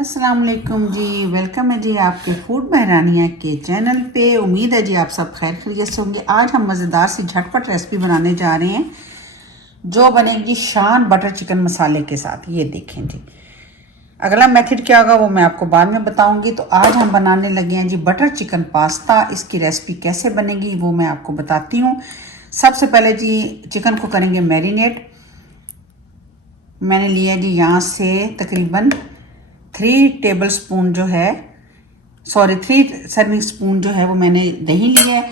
अस्सलाम वालेकुम जी। वेलकम है जी आपके फूड बहरानिया के चैनल पे। उम्मीद है जी आप सब खैर खैरियत से होंगे। आज हम मज़ेदार सी झटपट रेसिपी बनाने जा रहे हैं जो बनेगी शान बटर चिकन मसाले के साथ। ये देखें जी, अगला मेथड क्या होगा वो मैं आपको बाद में बताऊंगी। तो आज हम बनाने लगे हैं जी बटर चिकन पास्ता। इसकी रेसिपी कैसे बनेगी वो मैं आपको बताती हूँ। सबसे पहले जी चिकन को करेंगे मैरिनेट। मैंने लिया जी यहाँ से तकरीबन 3 सर्विंग स्पून जो है वो मैंने दही लिया है।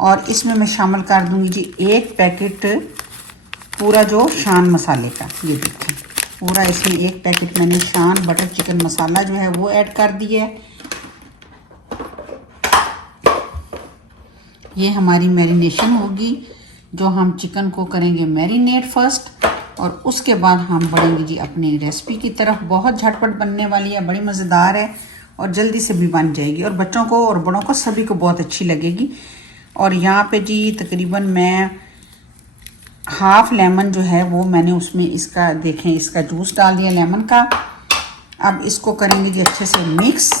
और इसमें मैं शामिल कर दूंगी जी 1 पैकेट पूरा जो शान मसाले का। ये देखिए पूरा इसमें 1 पैकेट मैंने शान बटर चिकन मसाला जो है वो ऐड कर दिया है। ये हमारी मैरिनेशन होगी जो हम चिकन को करेंगे मैरिनेट फर्स्ट, और उसके बाद हम बढ़ेंगे जी अपनी रेसिपी की तरफ। बहुत झटपट बनने वाली है, बड़ी मज़ेदार है और जल्दी से भी बन जाएगी और बच्चों को और बड़ों को सभी को बहुत अच्छी लगेगी। और यहाँ पे जी तकरीबन मैं हाफ लेमन जो है वो मैंने उसमें इसका देखें इसका जूस डाल दिया लेमन का। अब इसको करेंगे जी अच्छे से मिक्स।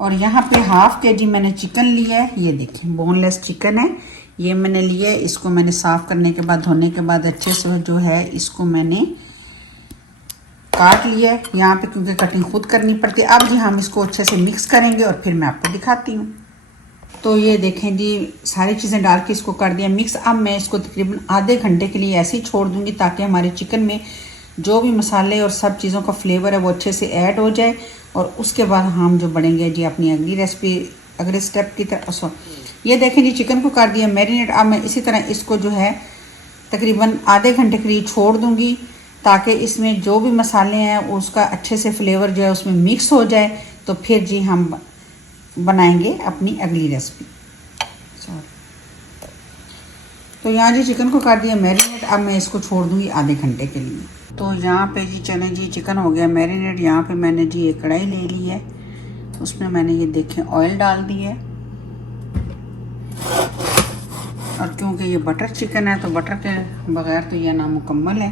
और यहाँ पे हाफ केजी मैंने चिकन लिया है। ये देखें बोनलेस चिकन है, ये मैंने लिया है। इसको मैंने साफ़ करने के बाद धोने के बाद अच्छे से जो है इसको मैंने काट लिया है यहाँ पे, क्योंकि कटिंग खुद करनी पड़ती है। अब जी हम इसको अच्छे से मिक्स करेंगे और फिर मैं आपको दिखाती हूँ। तो ये देखें जी सारी चीज़ें डाल के इसको कर दिया मिक्स। अब मैं इसको तकरीबन आधे घंटे के लिए ऐसे ही छोड़ दूँगी ताकि हमारे चिकन में जो भी मसाले और सब चीज़ों का फ्लेवर है वो अच्छे से ऐड हो जाए। और उसके बाद हम जो बढ़ेंगे जी अपनी अगली रेसिपी अगले स्टेप की तरफ। ये देखें जी चिकन को कर दिया मैरिनेट। अब मैं इसी तरह इसको जो है तकरीबन आधे घंटे के लिए छोड़ दूँगी ताकि इसमें जो भी मसाले हैं उसका अच्छे से फ्लेवर जो है उसमें मिक्स हो जाए। तो फिर जी हम बनाएंगे अपनी अगली रेसिपी। तो यहाँ जी चिकन को कर दिया मैरिनेट। अब मैं इसको छोड़ दूँगी आधे घंटे के लिए। तो यहाँ पे जी चलें जी चिकन हो गया मैरिनेट। यहाँ पे मैंने जी एक कढ़ाई ले ली है, उसमें मैंने ये देखें ऑयल डाल दी है। और क्योंकि ये बटर चिकन है तो बटर के बगैर तो ये नामुकम्मल है।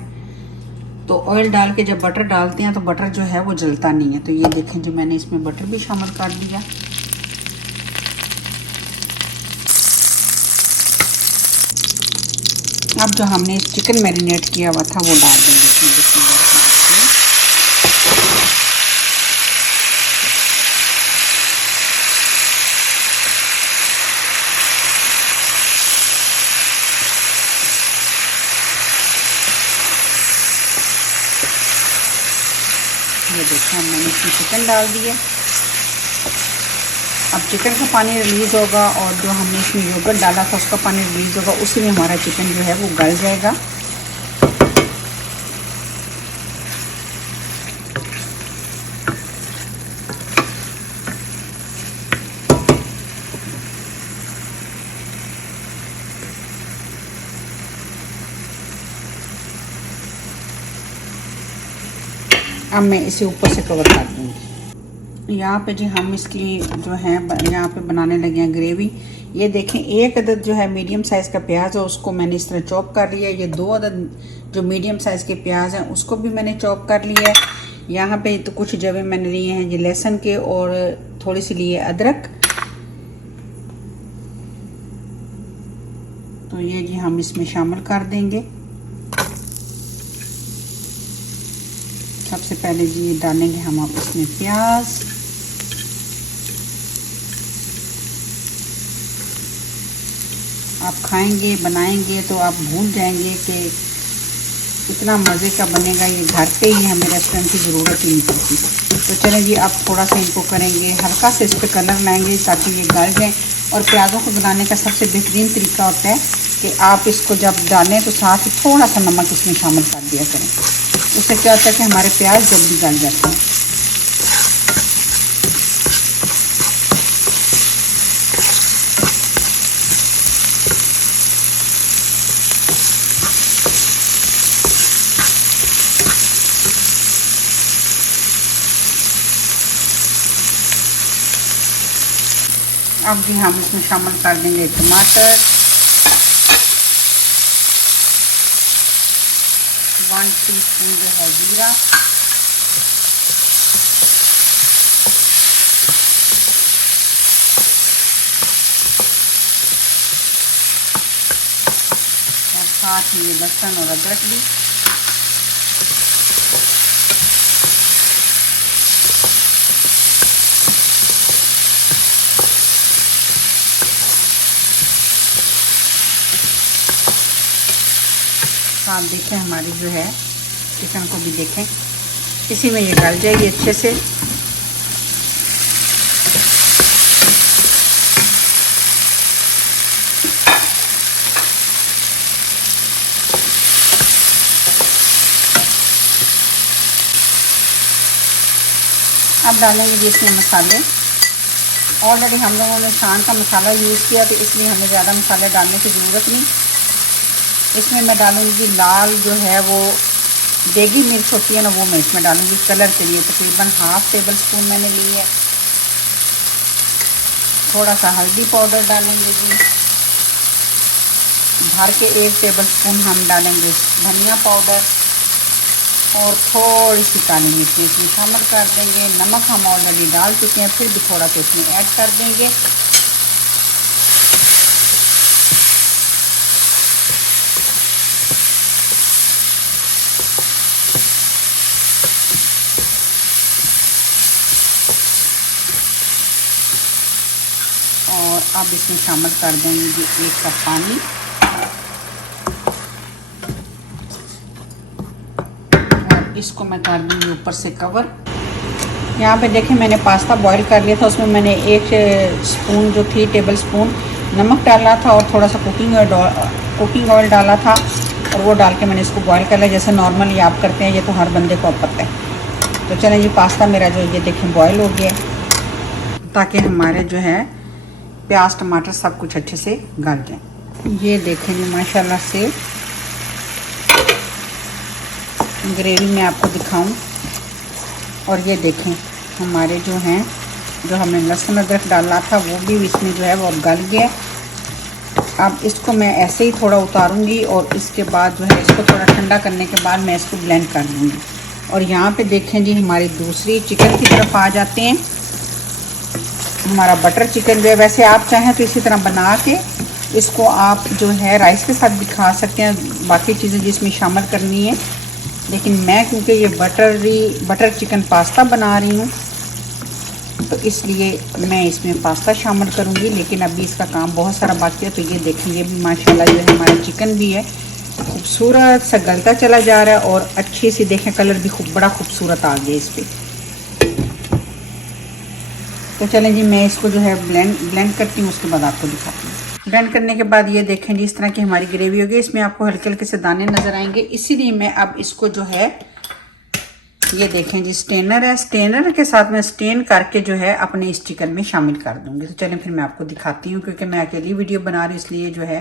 तो ऑयल डाल के जब बटर डालते हैं तो बटर जो है वो जलता नहीं है। तो ये देखें जो मैंने इसमें बटर भी शामिल कर दिया। अब जो हमने चिकन मैरिनेट किया हुआ था वो डाल देंगे इसमें। ये देखिए मैंने इसमें चिकन डाल दिया। अब चिकन का पानी रिलीज़ होगा और जो हमने इसमें योगर्ट डाला था उसका पानी रिलीज़ होगा, उसी में हमारा चिकन जो है वो गल जाएगा। अब मैं इसे ऊपर से कवर कर दूँगी। यहाँ पे जी हम इसकी जो है यहाँ पे बनाने लगे हैं ग्रेवी। ये देखें 1 अदद जो है मीडियम साइज़ का प्याज है उसको मैंने इस तरह चॉप कर लिया है। ये 2 अदद जो मीडियम साइज़ के प्याज हैं उसको भी मैंने चॉप कर लिया है। यहाँ पे तो कुछ जवे मैंने लिए हैं जी लहसुन के और थोड़ी सी लिए अदरक। तो ये जी हम इसमें शामिल कर देंगे। सबसे पहले जी डालेंगे हम अब इसमें प्याज। आप खाएंगे बनाएंगे तो आप भूल जाएंगे कि इतना मज़े का बनेगा। ये घर पे ही हमें रेस्टोरेंट की ज़रूरत ही नहीं पड़ती। तो चलें जी अब थोड़ा सा इनको करेंगे, हल्का से इस पर कलर लाएंगे ताकि ये गल जाए। और प्याज़ों को बनाने का सबसे बेहतरीन तरीका होता है कि आप इसको जब डालें तो साथ ही थोड़ा सा नमक इसमें शामिल कर दिया करें। उससे क्या होता है कि हमारे प्याज जल्दी गल जाते हैं। अब भी हम इसमें शामिल कर देंगे टमाटर, 1 टीस्पून जो है जीरा, साथ ही लहसुन और अदरक भी। आप देखें हमारी जो है चिकन को भी देखें, इसी में ये गल जाएगी अच्छे से। अब डालेंगे जी इसमें मसाले। ऑलरेडी हम लोगों ने शान का मसाला यूज़ किया तो इसलिए हमें ज़्यादा मसाले डालने की ज़रूरत नहीं। इसमें मैं डालूँगी लाल जो है वो देगी मिर्च होती है ना, वो मैं इसमें डालूँगी कलर के लिए। तकरीबन ½ टेबल स्पून मैंने ली है। थोड़ा सा हल्दी पाउडर डालेंगे जी, भर के 1 टेबल स्पून हम डालेंगे धनिया पाउडर और थोड़ी सी काली मिर्च इसमें शामिल कर देंगे। नमक हम ऑलरेडी डाल चुके हैं, फिर भी थोड़ा सा इसमें ऐड कर देंगे। और अब इसमें शामिल कर देंगे जी 1 कप पानी। और इसको मैं कर दूँगी ऊपर से कवर। यहाँ पे देखें मैंने पास्ता बॉईल कर लिया था, उसमें मैंने 1 स्पून जो थी टेबल स्पून नमक डाला था और थोड़ा सा कुकिंग ऑयल डाला था, और वो डाल के मैंने इसको बॉईल कर लिया जैसे नॉर्मली आप करते हैं। ये तो हर बंदे को पता है। तो चलें जी, पास्ता मेरा जो ये देखें बॉईल हो गया, ताकि हमारे जो है प्याज टमाटर सब कुछ अच्छे से गल जाए। ये देखें जी माशाल्लाह से ग्रेवी मैं आपको दिखाऊं। और ये देखें हमारे जो हैं, जो हमने लहसुन अदरक डाला था वो भी इसमें जो है वो गल गया। अब इसको मैं ऐसे ही थोड़ा उतारूंगी और इसके बाद जो है इसको थोड़ा ठंडा करने के बाद मैं इसको ब्लेंड कर लूँगी। और यहाँ पे देखें जी हमारी दूसरी चिकन की तरफ आ जाते हैं। हमारा बटर चिकन जो है, वैसे आप चाहें तो इसी तरह बना के इसको आप जो है राइस के साथ भी खा सकते हैं, बाकी चीज़ें जिसमें शामिल करनी है। लेकिन मैं क्योंकि ये बटर चिकन पास्ता बना रही हूँ तो इसलिए मैं इसमें पास्ता शामिल करूँगी। लेकिन अभी इसका काम बहुत सारा बाकी है। तो ये देखें ये भी माशाल्लाह जो है हमारा चिकन भी है खूबसूरत सा गलता चला जा रहा है, और अच्छे से देखें कलर भी बड़ा खूबसूरत आ गया इस पर। तो चलें जी मैं इसको जो है ब्लेंड करती हूँ, उसके बाद आपको दिखाती हूँ। ब्लेंड करने के बाद ये देखें जी इस तरह की हमारी ग्रेवी हो गई। इसमें आपको हल्के हल्के से दाने नज़र आएंगे, इसीलिए मैं अब इसको जो है ये देखें जी स्टेनर है, स्टेनर के साथ मैं स्टेन करके जो है अपने इस चिकन में शामिल कर दूँगी। तो चलें फिर मैं आपको दिखाती हूँ, क्योंकि मैं अकेली वीडियो बना रही हूँ इसलिए जो है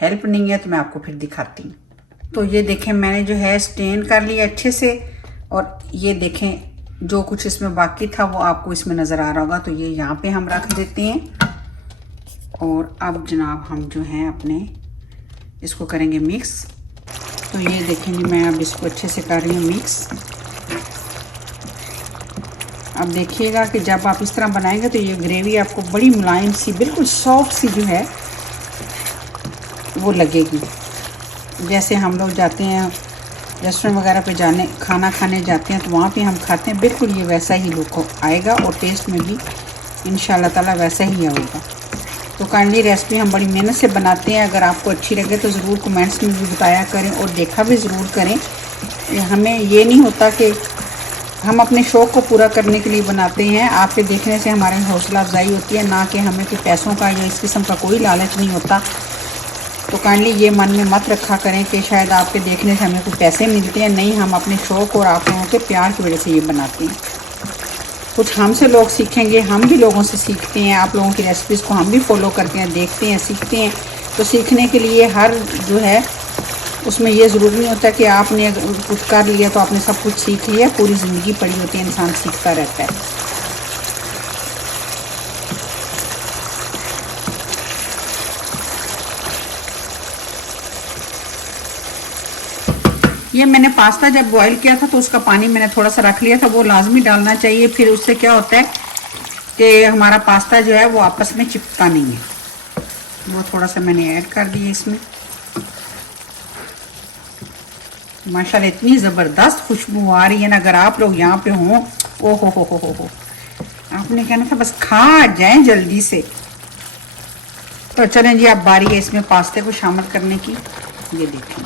हेल्प नहीं है, तो मैं आपको फिर दिखाती हूँ। तो ये देखें मैंने जो है स्टेन कर लिया अच्छे से, और ये देखें जो कुछ इसमें बाकी था वो आपको इसमें नज़र आ रहा होगा। तो ये यहाँ पे हम रख देते हैं। और अब जनाब हम जो हैं अपने इसको करेंगे मिक्स। तो ये देखें जी मैं अब इसको अच्छे से कर रही हूँ मिक्स। अब देखिएगा कि जब आप इस तरह बनाएंगे तो ये ग्रेवी आपको बड़ी मुलायम सी बिल्कुल सॉफ्ट सी जो है वो लगेगी। जैसे हम लोग जाते हैं रेस्टोरेंट वगैरह पे खाना खाने जाते हैं तो वहाँ पे हम खाते हैं, बिल्कुल ये वैसा ही लुक आएगा और टेस्ट में भी इंशाल्लाह ताला वैसा ही आएगा। तो काइंडली रेसिपी हम बड़ी मेहनत से बनाते हैं। अगर आपको अच्छी लगे तो ज़रूर कमेंट्स में भी बताया करें और देखा भी ज़रूर करें। हमें ये नहीं होता कि हम अपने शौक़ को पूरा करने के लिए बनाते हैं, आपके देखने से हमारी हौसला अफजाई होती है, ना कि हमें कोई पैसों का या इस किस्म का कोई लालच नहीं होता। तो काइंडली ये मन में मत रखा करें कि शायद आपके देखने से हमें कुछ पैसे मिलते हैं। नहीं, हम अपने शौक़ और आप लोगों के प्यार की वजह से ये बनाते हैं। कुछ हमसे लोग सीखेंगे, हम भी लोगों से सीखते हैं। आप लोगों की रेसिपीज़ को हम भी फॉलो करते हैं, देखते हैं, सीखते हैं। तो सीखने के लिए हर जो है उसमें ये ज़रूरी नहीं होता कि आपने कुछ कर लिया तो आपने सब कुछ सीख लिया। पूरी ज़िंदगी पड़ी होती है, इंसान सीखता रहता है। ये मैंने पास्ता जब बॉईल किया था तो उसका पानी मैंने थोड़ा सा रख लिया था, वो लाजमी डालना चाहिए। फिर उससे क्या होता है कि हमारा पास्ता जो है वो आपस में चिपकता नहीं है। वो थोड़ा सा मैंने ऐड कर दिया इसमें। माशाल्लाह इतनी ज़बरदस्त खुशबू आ रही है ना। अगर आप लोग यहाँ पे हों, ओ हो, आपने कहना था बस खा जाएं जल्दी से। तो चलें जी, अब बारी है इसमें पास्ते को शामिल करने की। ये देखें,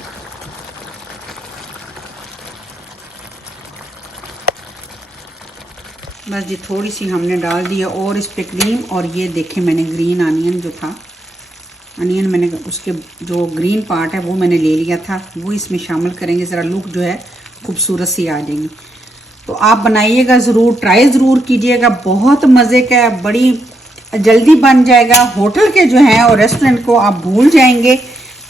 बस जी थोड़ी सी हमने डाल दिया और इस पे क्रीम। और ये देखें, मैंने ग्रीन अनियन जो था, अनियन मैंने उसके जो ग्रीन पार्ट है वो मैंने ले लिया था, वो इसमें शामिल करेंगे। ज़रा लुक जो है खूबसूरत सी आ जाएगी। तो आप बनाइएगा ज़रूर, ट्राई ज़रूर कीजिएगा, बहुत मज़े का है, बड़ी जल्दी बन जाएगा। होटल के जो हैं और रेस्टोरेंट को आप भूल जाएंगे।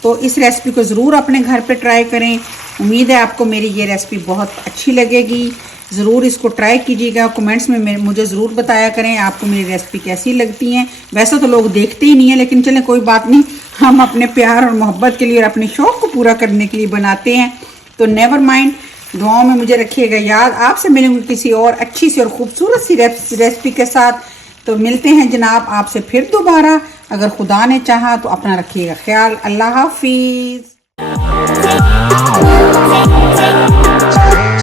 तो इस रेसिपी को ज़रूर अपने घर पे ट्राई करें। उम्मीद है आपको मेरी ये रेसिपी बहुत अच्छी लगेगी। ज़रूर इसको ट्राई कीजिएगा। कमेंट्स में मुझे ज़रूर बताया करें आपको मेरी रेसिपी कैसी लगती हैं। वैसे तो लोग देखते ही नहीं है, लेकिन चलें कोई बात नहीं, हम अपने प्यार और मोहब्बत के लिए और अपने शौक़ को पूरा करने के लिए बनाते हैं। तो नेवर माइंड, दुआओं में मुझे रखिएगा याद। आपसे मिलूंगी किसी और अच्छी सी और खूबसूरत सी रेसिपी के साथ। तो मिलते हैं जनाब आपसे फिर दोबारा, अगर खुदा ने चाहा तो। अपना रखिएगा ख्याल। अल्लाह हाफिज़।